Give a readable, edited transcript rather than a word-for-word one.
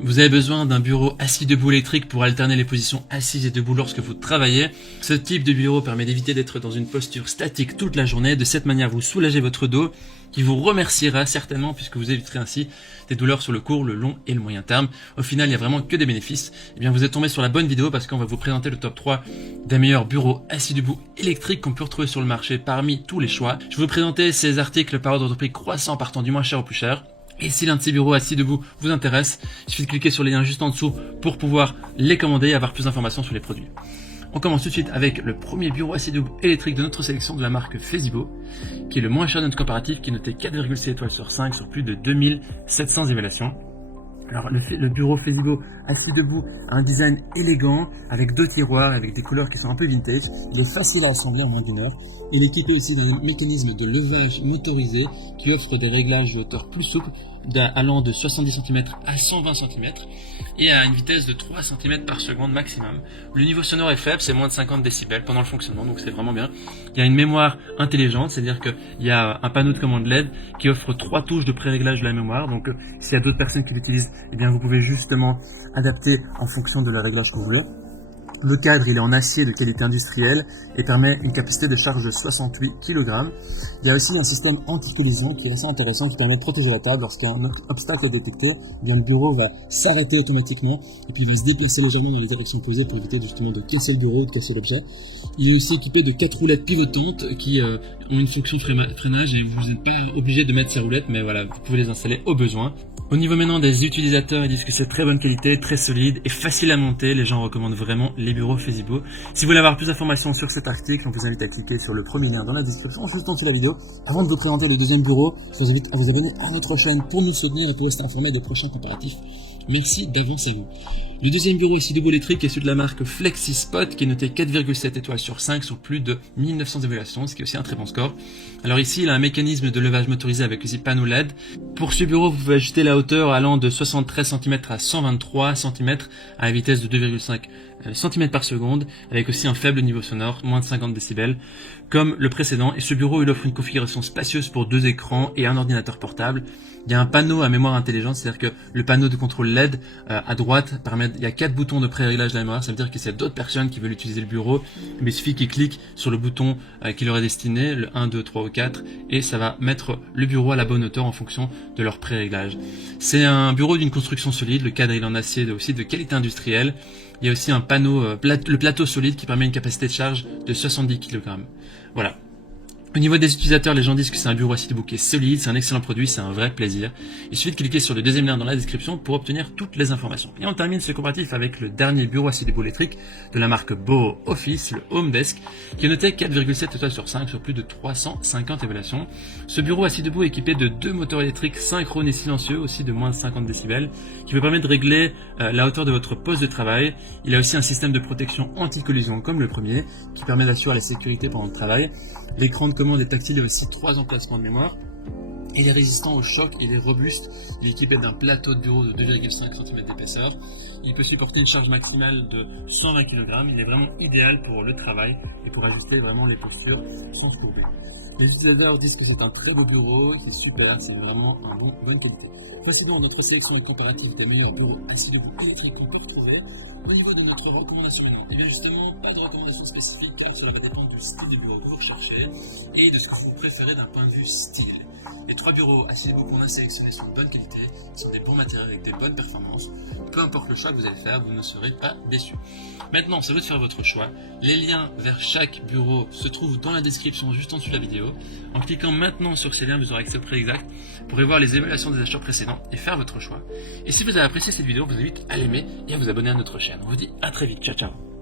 Vous avez besoin d'un bureau assis debout électrique pour alterner les positions assises et debout lorsque vous travaillez. Ce type de bureau permet d'éviter d'être dans une posture statique toute la journée. De cette manière, vous soulagez votre dos qui vous remerciera certainement puisque vous éviterez ainsi des douleurs sur le court, le long et le moyen terme. Au final, il n'y a vraiment que des bénéfices. Eh bien, vous êtes tombé sur la bonne vidéo parce qu'on va vous présenter le top 3 des meilleurs bureaux assis debout électriques qu'on peut retrouver sur le marché parmi tous les choix. Je vais vous présenter ces articles par ordre de prix croissant partant du moins cher au plus cher. Et si l'un de ces bureaux assis debout vous intéresse, il suffit de cliquer sur les liens juste en dessous pour pouvoir les commander et avoir plus d'informations sur les produits. On commence tout de suite avec le premier bureau assis debout électrique de notre sélection de la marque Feasibo, qui est le moins cher de notre comparatif, qui est noté 4,6 étoiles sur 5 sur plus de 2700 évaluations. Alors le bureau Feasibo assis debout a un design élégant avec 2 tiroirs avec des couleurs qui sont un peu vintage. Il est facile à assembler en moins d'une heure. Il est équipé aussi d'un mécanisme de levage motorisé qui offre des réglages de hauteur plus souples allant de 70 cm à 120 cm et à une vitesse de 3 cm par seconde maximum. Le niveau sonore est faible, c'est moins de 50 décibels pendant le fonctionnement, donc c'est vraiment bien. Il y a une mémoire intelligente, c'est-à-dire qu'il y a un panneau de commande LED qui offre 3 touches de pré-réglage de la mémoire. Donc s'il y a d'autres personnes qui l'utilisent, eh bien vous pouvez justement adapter en fonction de la réglage que vous voulez. Le cadre, il est en acier de qualité industrielle et permet une capacité de charge de 68 kg. Il y a aussi un système anti-collision qui est assez intéressant, qui permet de protéger la table lorsqu'un obstacle est détecté. Le bureau va s'arrêter automatiquement et puis il va se déplacer légèrement dans les directions opposées pour éviter justement de casser le bureau ou de casser l'objet. Il est aussi équipé de 4 roulettes pivotantes qui ont une fonction freinage et vous n'êtes pas obligé de mettre ces roulettes, mais voilà, vous pouvez les installer au besoin. Au niveau maintenant des utilisateurs, ils disent que c'est très bonne qualité, très solide et facile à monter. Les gens recommandent vraiment les bureaux Feasibo. Si vous voulez avoir plus d'informations sur cet article, on vous invite à cliquer sur le premier lien dans la description juste en dessous de la vidéo. Avant de vous présenter le deuxième bureau, je vous invite à vous abonner à notre chaîne pour nous soutenir et pour rester informé des prochains comparatifs. Merci d'avance à vous. Le deuxième bureau assis debout électrique est celui de la marque FlexiSpot qui est noté 4,7 étoiles sur 5 sur plus de 1900 évaluations, ce qui est aussi un très bon score. Alors ici, il a un mécanisme de levage motorisé avec aussi panneau LED. Pour ce bureau, vous pouvez ajuster la hauteur allant de 73 cm à 123 cm à la vitesse de 2,5 cm par seconde, avec aussi un faible niveau sonore, moins de 50 décibels, comme le précédent. Et ce bureau, il offre une configuration spacieuse pour 2 écrans et un ordinateur portable. Il y a un panneau à mémoire intelligente, c'est-à-dire que le panneau de contrôle LED à droite permet, il y a 4 boutons de pré-réglage de la mémoire, ça veut dire que s'il y a d'autres personnes qui veulent utiliser le bureau, mais il suffit qu'ils cliquent sur le bouton qui leur est destiné, le 1, 2, 3 ou 4, et ça va mettre le bureau à la bonne hauteur en fonction de leur pré-réglage. C'est un bureau d'une construction solide, le cadre il est en acier aussi de qualité industrielle. Il y a aussi un panneau, le plateau solide qui permet une capacité de charge de 70 kg. Voilà. Au niveau des utilisateurs, les gens disent que c'est un bureau assis debout qui est solide, c'est un excellent produit, c'est un vrai plaisir. Il suffit de cliquer sur le deuxième lien dans la description pour obtenir toutes les informations. Et on termine ce comparatif avec le dernier bureau assis debout électrique de la marque Boho Office, le Home Desk, qui est noté 4,7 étoiles sur 5 sur plus de 350 évaluations. Ce bureau assis debout est équipé de 2 moteurs électriques synchrones et silencieux, aussi de moins de 50 décibels, qui vous permet de régler la hauteur de votre poste de travail. Il a aussi un système de protection anti-collision comme le premier, qui permet d'assurer la sécurité pendant le travail. L'écran de commande est tactile, il y a aussi 3 emplacements de mémoire. Il est résistant au choc, il est robuste, il est équipé d'un plateau de bureau de 2,5 cm d'épaisseur. Il peut supporter une charge maximale de 120 kg, il est vraiment idéal pour le travail et pour ajuster vraiment les postures sans se courber. Les utilisateurs disent que c'est un très beau bureau, qui est super, c'est vraiment bonne qualité. Voici donc notre sélection comparative des meilleurs bureaux assis debout électriques qu'on peut retrouver. Au niveau de notre recommandation du nom, et bien justement, pas de recommandation spécifique, car cela va dépendre du style de bureau que vous recherchez et de ce que vous préférez d'un point de vue style. Les 3 bureaux assis debout qu'on a sélectionnés sont de bonne qualité, sont des bons matériaux avec des bonnes performances. Peu importe le choix que vous allez faire, vous ne serez pas déçus. Maintenant, c'est à vous de faire votre choix. Les liens vers chaque bureau se trouvent dans la description juste en dessous de la vidéo. En cliquant maintenant sur ces liens, vous aurez accès au prix exact. Vous pourrez voir les évaluations des acheteurs précédents et faire votre choix. Et si vous avez apprécié cette vidéo, je vous invite à l'aimer et à vous abonner à notre chaîne. On vous dit à très vite. Ciao, ciao.